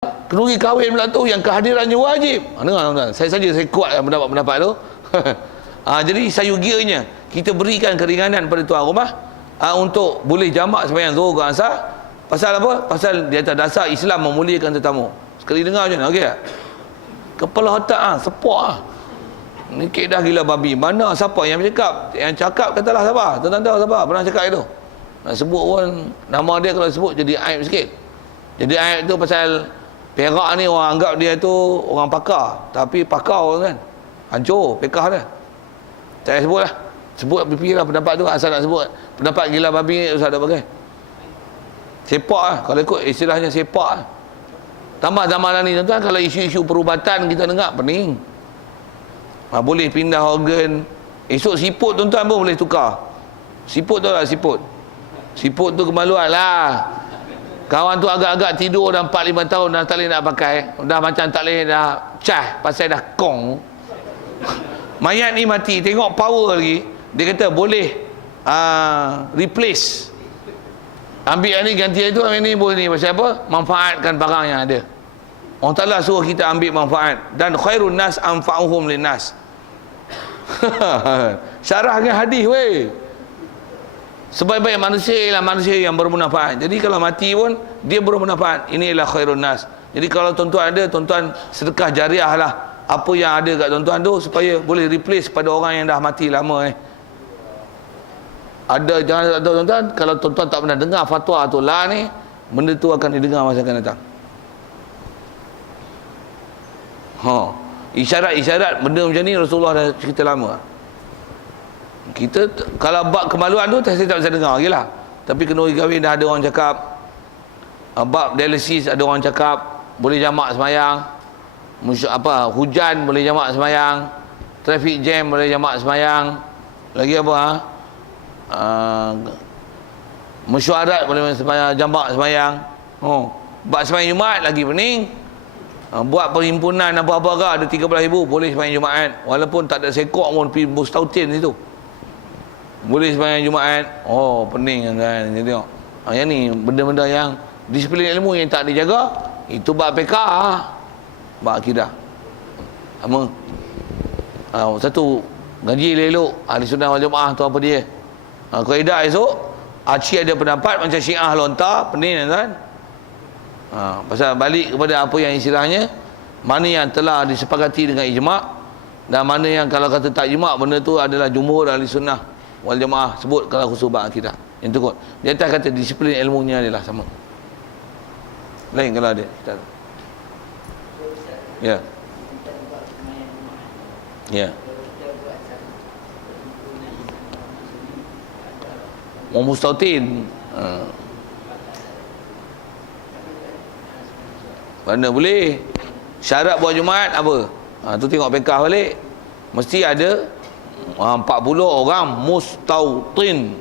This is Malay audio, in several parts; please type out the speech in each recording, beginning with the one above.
Kenduri kahwin pula tu yang kehadirannya wajib. Dengar tuan-tuan, saya kuat pendapat-pendapat tu. Jadi sayugianya kita berikan keringanan pada tuan rumah untuk boleh jamak sembahyang Zuhur ke Asar. Pasal apa? Pasal di atas dasar Islam memuliakan tetamu. Sekali dengar macam mana? Okey tak? Kepala otak sepak ni kaedah gila babi. Mana siapa yang bercakap? Yang cakap katalah siapa? Tuan-tuan tahu siapa? Pernah cakap itu? Nak sebut pun nama dia kalau sebut jadi aib sikit. Jadi aib tu pasal Perak ni orang anggap dia tu orang pakar, tapi pakar kan hancur pekah dia. Tak payah sebut lah. Sebut fikirlah pendapat tu, asal nak sebut pendapat gila babi ni usah ada pakai. Sepak lah, kalau ikut istilahnya sepak lah. Tambah zaman ni tuan-tuan, kalau isu-isu perubatan kita dengar pening. Boleh pindah organ. Esok siput tuan-tuan pun boleh tukar. Siput tu lah siput. Siput tu kemaluan lah. Kawan tu agak-agak tidur dah 4-5 tahun dah tak boleh nak pakai. Dah macam tak boleh dah cah pasal dah kong. Mayat ni mati, tengok power lagi. Dia kata boleh replace. Ambil yang ni ganti yang tu, yang ni boleh ni. Pasal apa? Manfaatkan barang yang ada. Allah Ta'ala suruh kita ambil manfaat. Dan khairun nas anfa'uhum linnas. Syarahkan hadis weh. Sebaik-baik manusia ialah manusia yang bermanfaat. Jadi kalau mati pun dia bermanfaat. Inilah khairun nas. Jadi kalau tuan-tuan ada, tuan-tuan sedekah jariah lah apa yang ada kat tuan-tuan tu supaya boleh replace pada orang yang dah mati lama Ada, jangan tak tahu tuan-tuan, kalau tuan-tuan tak pernah dengar fatwa tu lah ni, benda tu akan didengar masa akan datang. Isyarat-isyarat benda macam ni Rasulullah dah cerita lama. Kita kalau bab kemaluan tu saya tak bisa dengar lagi lah. Tapi kenduri kahwin dah ada orang cakap, bab dialisis ada orang cakap boleh jamak semayang, hujan boleh jamak semayang, traffic jam boleh jamak semayang, lagi apa mesyuarat boleh jamak semayang. Bab semayang Jumaat lagi pening. Buat perhimpunan apa-apa ada 13,000 boleh semayang Jumaat walaupun tak ada sekok pun pergi Bustautin situ. Boleh sembahyang Jumaat. Pening kan. Jadi tengok. Yang ni benda-benda yang disiplin ilmu yang tak dijaga, itu bab fiqh, bab akidah. Sama. Satu gaji elok ahli sunnah wal jamaah tu apa dia? Kaedah esok Acik ada pendapat macam Syiah lontar, pening kan? Pasal balik kepada apa yang istilahnya mana yang telah disepakati dengan ijma' dan mana yang kalau kata tak ijma' benda tu adalah jumhur ahli sunnah wal jamaah sebut kalau khusus bab akidah. Yang tu kot. Dia tak kata disiplin ilmunya adalah sama. Lain kalau ada. Ya. Ya. Mustautin. Mana boleh. Syarat buat Jumaat apa? Tu tengok pekah balik. Mesti ada 40 orang mustautin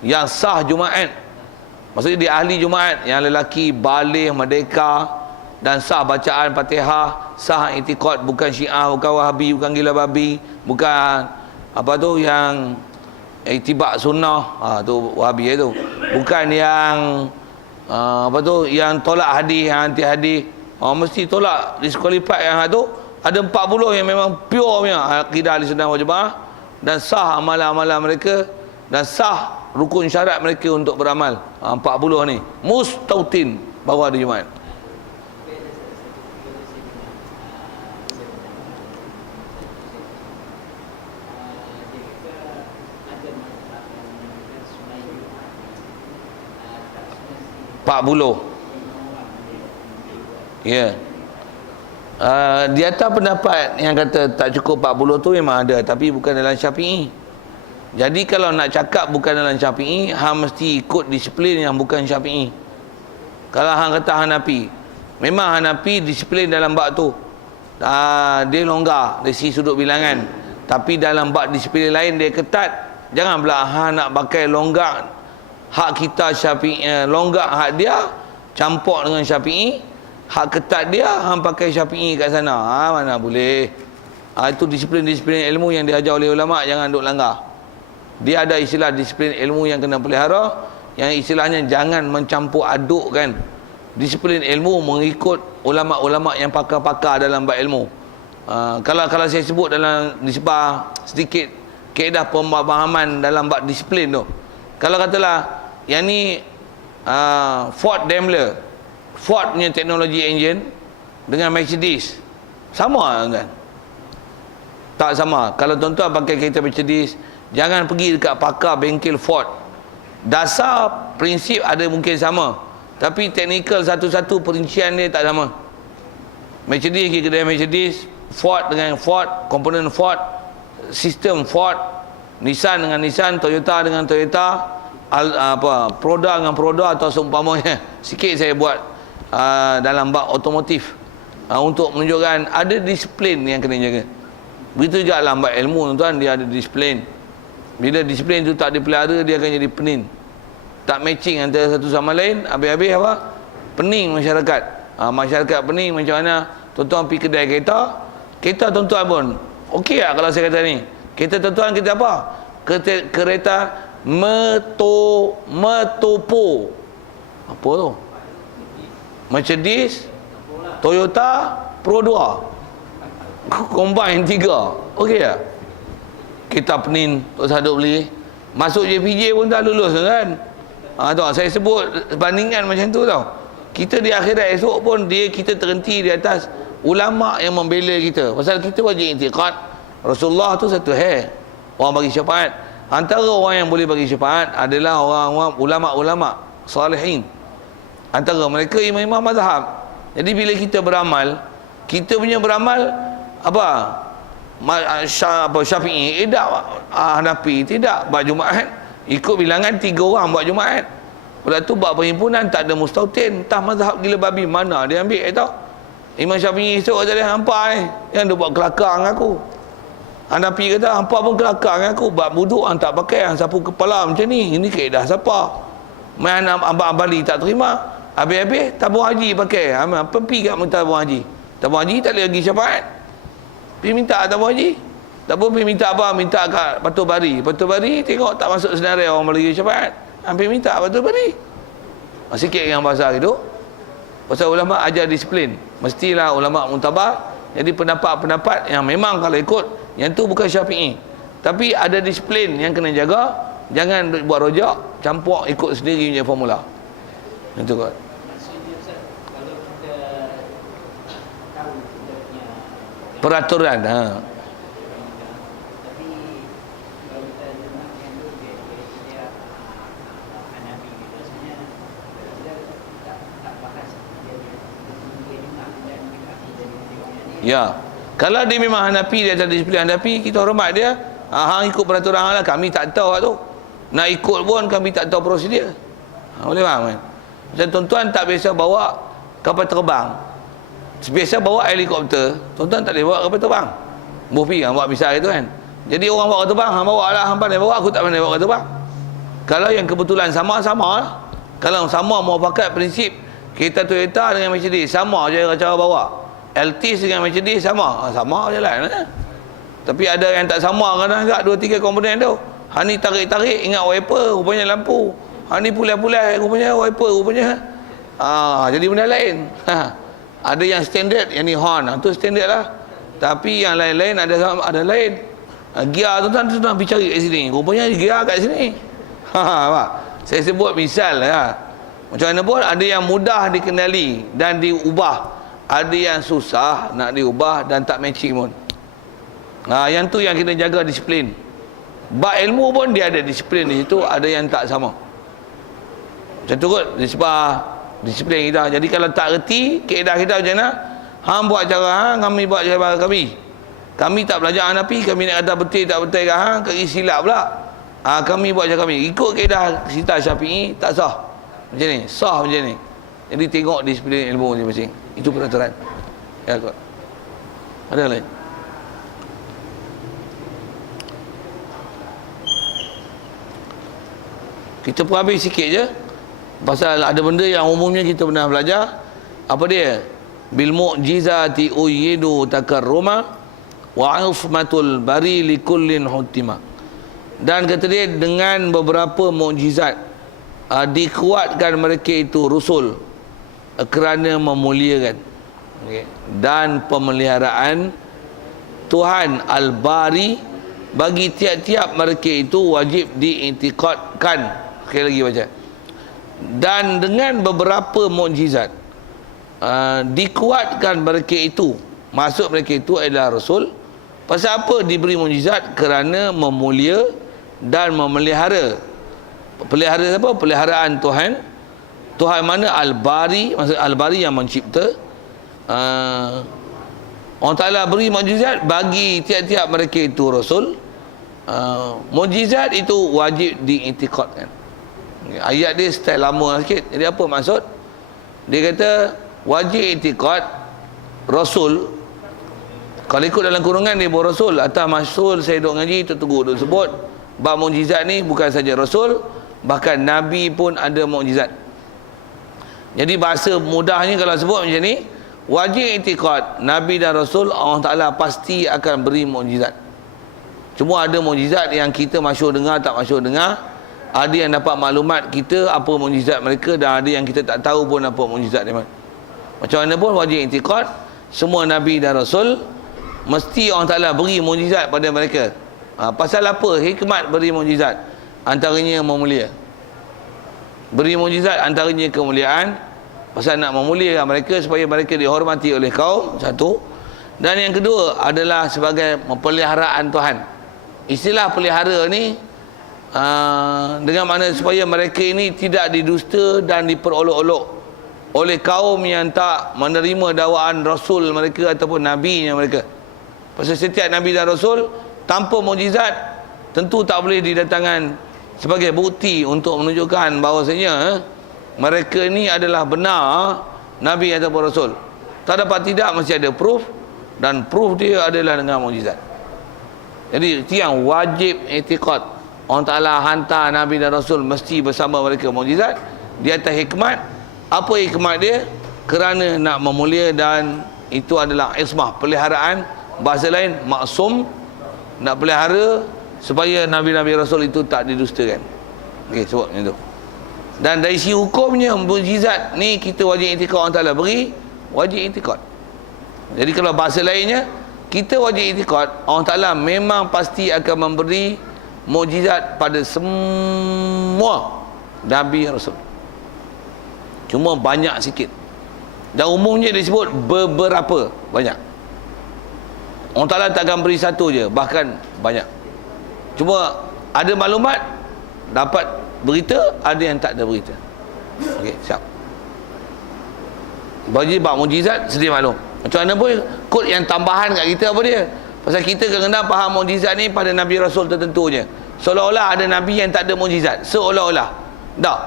yang sah Jumaat. Maksudnya dia ahli Jumaat, yang lelaki baligh merdeka dan sah bacaan Fatihah, sah i'tiqad, bukan Syiah, bukan Wahabi, bukan gila babi, bukan apa tu yang ittiba' sunnah, tu Wahabi itu. Bukan yang apa tu yang tolak hadis, yang anti hadis. Mesti tolak, disqualified yang tu. Ada 40 yang memang pure punya akidah ahli sunnah wal jamaah dan sah amalan-amalan mereka dan sah rukun syarat mereka untuk beramal. 40 ni mustautin baru ada Jumaat. Ya. Di atas pendapat yang kata tak cukup 40 tu memang ada, tapi bukan dalam Syafi'i. Jadi kalau nak cakap bukan dalam Syafi'i, hang mesti ikut disiplin yang bukan Syafi'i. Kalau hang kata Hanafi, memang Hanafi disiplin dalam bab tu. Dia longgar dari sisi sudut bilangan, tapi dalam bab disiplin lain dia ketat. Jangan pula hang nak pakai longgar hak kita Syafi'i, longgar hak dia campur dengan Syafi'i. Hak ketat dia hang pakai Syafi'i kat sana. Mana boleh. Itu disiplin-disiplin ilmu yang diajar oleh ulama, jangan duk langgar. Dia ada istilah disiplin ilmu yang kena pelihara, yang istilahnya jangan mencampur adukkan disiplin ilmu mengikut ulama-ulama yang pakar-pakar dalam bab ilmu. Kalau saya sebut dalam disebar sedikit kaedah pemahaman dalam bab disiplin tu. Kalau katalah yang ni Ford Daimler, Ford punya teknologi engine dengan Mercedes sama kan? Tak sama. Kalau tuan-tuan pakai kereta Mercedes, jangan pergi dekat pakar bengkel Ford. Dasar prinsip ada mungkin sama, tapi teknikal satu-satu perincian dia tak sama. Mercedes pergi kedai Mercedes, Ford dengan Ford, komponen Ford, sistem Ford, Nissan dengan Nissan, Toyota dengan Toyota, Proda dengan Proda atau seumpamanya. Sikit saya buat dalam bab otomotif untuk menunjukkan ada disiplin yang kena jaga. Begitu juga dalam bab ilmu, tuan-tuan, dia ada disiplin. Bila disiplin itu tak dipelihara, dia akan jadi pening. Tak matching antara satu sama lain, habis-habis apa? Pening masyarakat. Masyarakat pening macam mana? Tuan-tuan pergi kedai kereta tuan-tuan pun okey tak kalau saya kata ni? Kereta tuan-tuan kita apa? Kereta Metopo. Apa tu? Mercedes, Toyota, Pro 2. Combine 3. Okey tak? Kita pening tak sadut beli. Masuk JPJ pun tak lulus kan? Saya sebut bandingan macam tu tau. Kita di akhirat esok pun kita terhenti di atas ulama yang membela kita. Pasal kita wajib intiqad. Rasulullah tu satu orang bagi syafaat. Antara orang yang boleh bagi syafaat adalah orang-orang ulama-ulama salihin. Antara mereka imam-imam mazhab. Jadi bila kita beramal, kita punya beramal apa? Syafi'i tidak, Hanafi tidak, buat Jumaat ikut bilangan 3 orang buat Jumaat. Lepas tu buat perhimpunan tak ada mustautin, entah mazhab gila babi mana dia ambil tahu. Imam Syafi'i esok kata dia hampa ni yang dia buat kelakar dengan aku. Hanafi kata hampa pun kelakar dengan aku, buat wuduk hang tak pakai, hang sapu kepala macam ni. Ini kaedah siapa? Main Ambali tak terima. Habis-habis tabung haji pakai. Apa pergi kat tabung haji? Tabung haji tak boleh bagi syafaat. Pergi minta tabung haji. Tak boleh pergi minta apa? Minta kat Batu Bari. Batu Bari tengok tak masuk senarai orang bagi syafaat. Hampir minta Batu Bari. Sikit yang bahasa gitu. Pasal ulama ajar disiplin. Mestilah ulama muntabar. Jadi pendapat-pendapat yang memang kalau ikut, yang tu bukan Syafi'i. Tapi ada disiplin yang kena jaga. Jangan buat rojak, campur ikut sendiri punya formula. Itu kot. Peraturan. Ya. Kalau dia memang Hanafi, dia ada disiplin Hanafi, kita hormat dia. Hang ikut peraturan hang lah, kami tak tahu tu. Nak ikut pun kami tak tahu prosedur. Boleh faham kan? Macam tuan-tuan tak biasa bawa kapal terbang. Biasa bawa helikopter, tuan-tuan tak boleh bawa kapal terbang. Bufi kan bawa misal itu kan. Jadi orang bawa kapal terbang, hang bawa lah, hang pandai bawa, aku tak pandai bawa kapal terbang. Kalau yang kebetulan sama-sama lah. Kalau sama mau pakai prinsip kereta Toyota dengan Mercedes, sama je cara bawa. Altis dengan Mercedes sama je lah. Tapi ada yang tak sama kadang agak 2-3 komponen tu. Hang ni tarik-tarik ingat wiper, rupanya lampu. Hang ni pulai-pulai, rupanya wiper, rupanya jadi benda lain. Ada yang standard, yang ni horn, tu standard lah. Tapi yang lain-lain ada lain. Gear tu tuan pergi cari kat sini, rupanya gear kat sini. Saya sebut misal lah. Macam mana pun ada yang mudah dikenali dan diubah. Ada yang susah nak diubah dan tak matching pun. Yang tu yang kita jaga disiplin. Bab ilmu pun dia ada disiplin di situ, ada yang tak sama. Macam tu kot disiplin kita. Jadi kalau tak reti kaedah kita macam mana, hang buat cara hang, kami buat cara kami. Kami tak belajar Hanafi, kami nak kata betul tak betul ke hang, kaki silap pula. Kami buat cara kami. Ikut kaedah kita Syafi'i tak sah. Macam ni, sah macam ni. Jadi tengok disiplin ilmu masing-masing. Itu peraturan. Ya kot. Ada lain? Kita pun habis sikit je. Pasal ada benda yang umumnya kita pernah belajar. Apa dia? Bil mu'jizati uyyidu takarruma wa usmatul bari likullin hutima. Dan kata dia dengan beberapa mukjizat dikuatkan mereka itu rusul. kerana memuliakan, okay, dan pemeliharaan Tuhan Al-Bari bagi tiap-tiap mereka itu wajib diiktikadkan. Sekali lagi baca. Dan dengan beberapa mukjizat dikuatkan mereka itu. Maksud mereka itu adalah Rasul. Pasal apa diberi mukjizat? Kerana memulia dan memelihara. Pelihara apa? Peliharaan Tuhan. Tuhan mana? Al-Bari. Maksud Al-Bari yang mencipta. Allah Ta'ala beri mukjizat bagi tiap-tiap mereka itu Rasul. Mukjizat itu wajib diiktikadkan. Ayat dia style lama sikit. Jadi apa maksud? Dia kata wajib iktikad Rasul. Kalau ikut dalam kurungan dia buat Rasul. Atas Masul saya duk ngaji tertegur duk sebut bab mukjizat ni bukan saja Rasul, bahkan Nabi pun ada mukjizat. Jadi bahasa mudahnya kalau sebut macam ni, wajib iktikad Nabi dan Rasul, Allah Ta'ala pasti akan beri mukjizat. Cuma ada mukjizat yang kita masyhur dengar, tak masyhur dengar. Ada yang dapat maklumat kita apa mukjizat mereka, dan ada yang kita tak tahu pun apa mukjizat dia. Macam mana pun wajib iktikad semua Nabi dan Rasul mesti Allah Ta'ala beri mukjizat pada mereka. Pasal apa? Hikmat beri mukjizat, antaranya memulia. Beri mukjizat antaranya kemuliaan. Pasal nak memuliakan mereka supaya mereka dihormati oleh kaum, satu. Dan yang kedua adalah sebagai peliharaan Tuhan. Istilah pelihara ni dengan makna supaya mereka ini tidak didusta dan diperolok-olok oleh kaum yang tak menerima dakwaan Rasul mereka ataupun Nabinya mereka. Pasal setiap Nabi dan Rasul tanpa mukjizat tentu tak boleh didatangkan sebagai bukti untuk menunjukkan bahawasanya mereka ni adalah benar Nabi ataupun Rasul. Tak dapat tidak, mesti ada proof, dan proof dia adalah dengan mukjizat. Jadi itu yang wajib iktikad. Allah Ta'ala hantar Nabi dan Rasul mesti bersama mereka mukjizat di atas hikmat. Apa hikmat dia? Kerana nak memulia, dan itu adalah ismah, peliharaan. Bahasa lain maksum, nak pelihara supaya Nabi-Nabi Rasul itu tak didustakan. Okey, sebut macam tu. Dan dari sisi hukumnya mukjizat ni kita wajib iktikad, Allah Ta'ala beri, wajib iktikad. Jadi kalau bahasa lainnya, kita wajib iktikad Allah Ta'ala memang pasti akan memberi mukjizat pada semua Nabi Rasul. Cuma banyak sikit. Dan umumnya disebut beberapa, banyak. Allah Ta'ala tak akan beri satu je, bahkan banyak. Cuma ada maklumat, dapat berita, ada yang tak ada berita. Okey, siap. Bagi bab mukjizat sedia maklum. Macam mana pun kod yang tambahan kat kita apa dia? Pasal kita kadang-kadang faham mukjizat ni pada Nabi Rasul tertentunya. Seolah-olah ada Nabi yang tak ada mukjizat. Seolah-olah. Tak.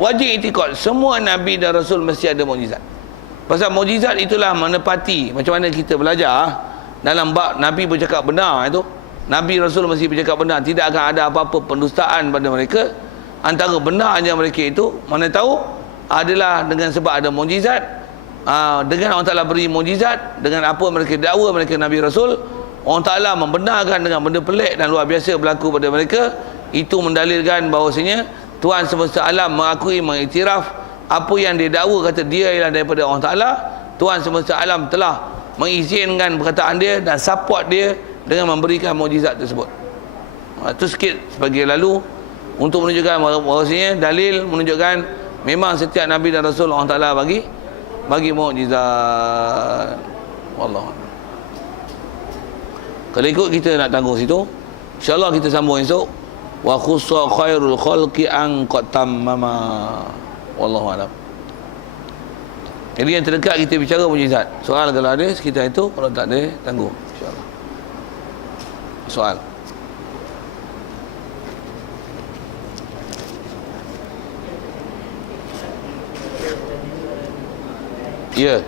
Wajib iktikad semua Nabi dan Rasul mesti ada mukjizat. Pasal mukjizat itulah menepati. Macam mana kita belajar dalam bab Nabi bercakap benar itu, Nabi Rasul mesti bercakap benar. Tidak akan ada apa-apa pendustaan pada mereka. Antara benarnya mereka itu, mana tahu adalah dengan sebab ada mukjizat. Dengan Allah Ta'ala beri mukjizat, dengan apa mereka dakwa mereka Nabi Rasul, Allah Ta'ala membenarkan dengan benda pelik dan luar biasa berlaku pada mereka. Itu mendalilkan bahawasanya Tuhan semesta alam mengakui, mengiktiraf apa yang dia dakwa, kata dia ialah daripada Allah Ta'ala. Tuhan semesta alam telah mengizinkan perkataan dia dan support dia dengan memberikan mukjizat tersebut. Itu sikit sebagai lalu untuk menunjukkan bahawasanya dalil menunjukkan memang setiap Nabi dan Rasul Allah Ta'ala bagi mukjizat. Wallah. Kalau ikut kita nak tangguh situ, InsyaAllah kita sambung esok. Wa khussa khairul khalqi an qatamama. Wallahu a'lam. Jadi yang terdekat kita bicara mukjizat. Soal kalau ada sekitar itu, kalau tak ada tangguh insya-Allah. Soal. Ya.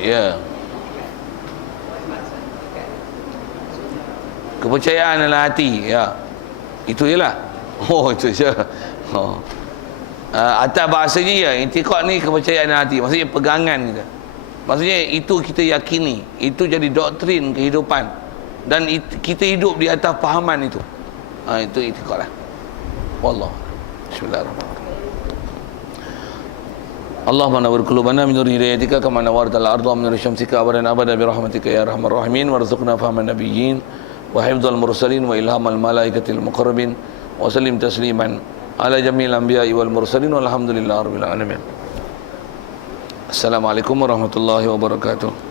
Ya. Kepercayaan dalam hati, ya. Itu jelah. Oh, itu je. Oh. Atas bahasanya ya, intikad ni kepercayaan dalam hati. Maksudnya pegangan kita. Maksudnya itu kita yakini, itu jadi doktrin kehidupan. dan kita hidup di atas pahaman itu. Itu itikad lah. Wallah. Bismillahirrahmanirrahim. Allahumma nawwir qulubana min nuri hidayatika kama nawwartal arda min nuri syamsika abadan abada bi rahmatika ya arhamar rahimin warzuqna fahman nabiyyin wa hifdzal mursalin wa ilhamal malaikatil muqarrabin wa sallim tasliman ala jamil anbiya'i wal mursalin walhamdulillahi rabbil alamin. Assalamualaikum warahmatullahi wabarakatuh.